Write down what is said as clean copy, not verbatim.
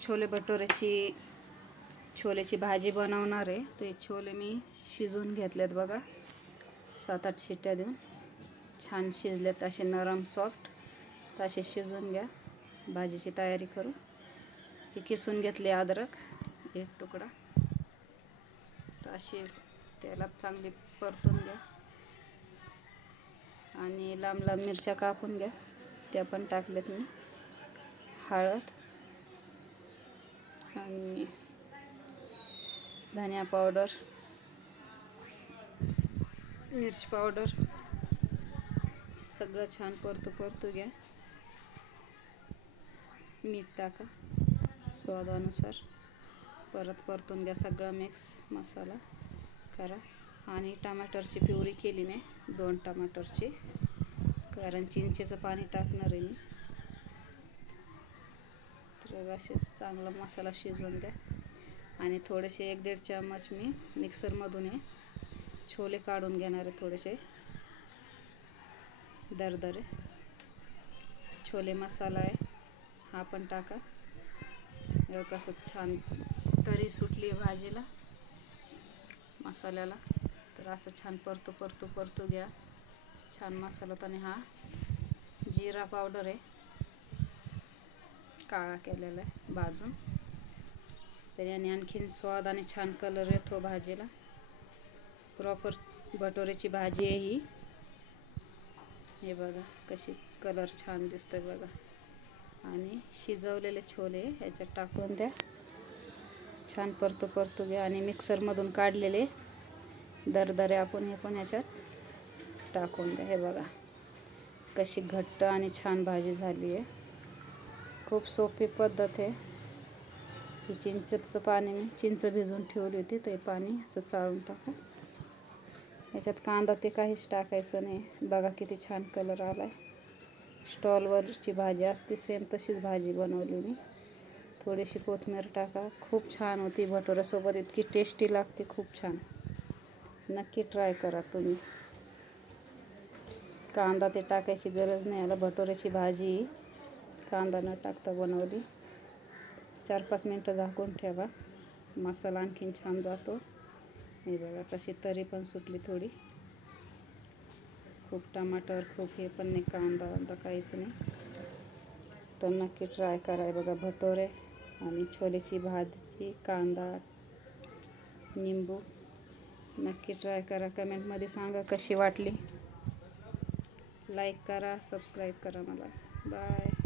छोले भटुरेची छोलेची भाजी बनवणार आहे। ते छोले मी शिजवून घेतलेत बघा, 7-8 शिट्ट्या देऊन छान शिजलेत, असे नरम सॉफ्ट। तर असे शिजवून घ्या। भाजीची तयारी करू। हे किसून घेतले अद्रक 1 तुकडा। तर अशी तेलात चांगली परतून घ्या आणि लांब लांब मिरच्या कापून घ्या, त्या पण टाकलेत मी। हळद आणि धनिया पावडर, मिर्च पावडर सगळं छान परतू घ्या। मीठ टाका स्वादानुसार, परत परतून घ्या। सगळं मिक्स मसाला करा आणि टमाटरची प्युरी केली मी, 2 टमाटरची, कारण चिंचेचं पाणी टाकणार आहे मी। तर असेच चांगला मसाला शिजवून द्या आणि थोडेसे 1-1.5 चम्मच मी मिक्सरमधून हे छोले काढून घेणार आहे, थोडेसे दरदरे। छोले मसाला आहे हा पण टाका। कसं छान तरी सुटली भाजीला, मसाल्याला। तर असं छान परतू घ्या छान मसाला। आणि हा जिरा पावडर आहे, काळा केलेला आहे भाजून, तर याने आणखीन स्वाद आणि छान कलर येतो भाजीला। प्रॉपर भटुरेची भाजी आहे ही। हे बघा कशी कलर छान दिसतोय बघा। आणि शिजवलेले छोले ह्याच्यात टाकून द्या, छान परतू घ्या आणि मिक्सरमधून काढलेले दरदरे आपण हे पण ह्याच्यात टाकून द्या। हे बघा कशी घट्ट आणि छान भाजी झाली आहे। खूप सोपी पद्धत आहे ही। चिंचेचं पाणी मी चिंच भिजवून ठेवली होती, ते पाणी असं चाळून टाकू। याच्यात कांदा ते काहीच टाकायचं नाही। बघा किती छान कलर आलाय। स्टॉलवरची भाजी असते सेम तशीच भाजी बनवली मी। थोडीशी कोथिंबीर टाका, खूप छान होती भटुऱ्यासोबत, इतकी टेस्टी लागते, खूप छान। नक्की ट्राय करा तुम्ही। कांदा ते टाकायची गरज नाही, याला भटुऱ्याची भाजी कांदा न टाकता बनवली। 4-5 मिनटं झाकून ठेवा, मसाला आणखीन छान जातो। हे बघा कशी तरी पण सुटली थोडी। खूप टमाटर खूप हे पण नाही, कांदा काहीच नाही। तर नक्की ट्राय करा। बघा भटुरे आणि छोलेची भाजी, कांदा, निंबू, नक्की ट्राय करा। कमेंटमध्ये सांगा कशी वाटली। लाईक करा, सबस्क्राईब करा मला। बाय।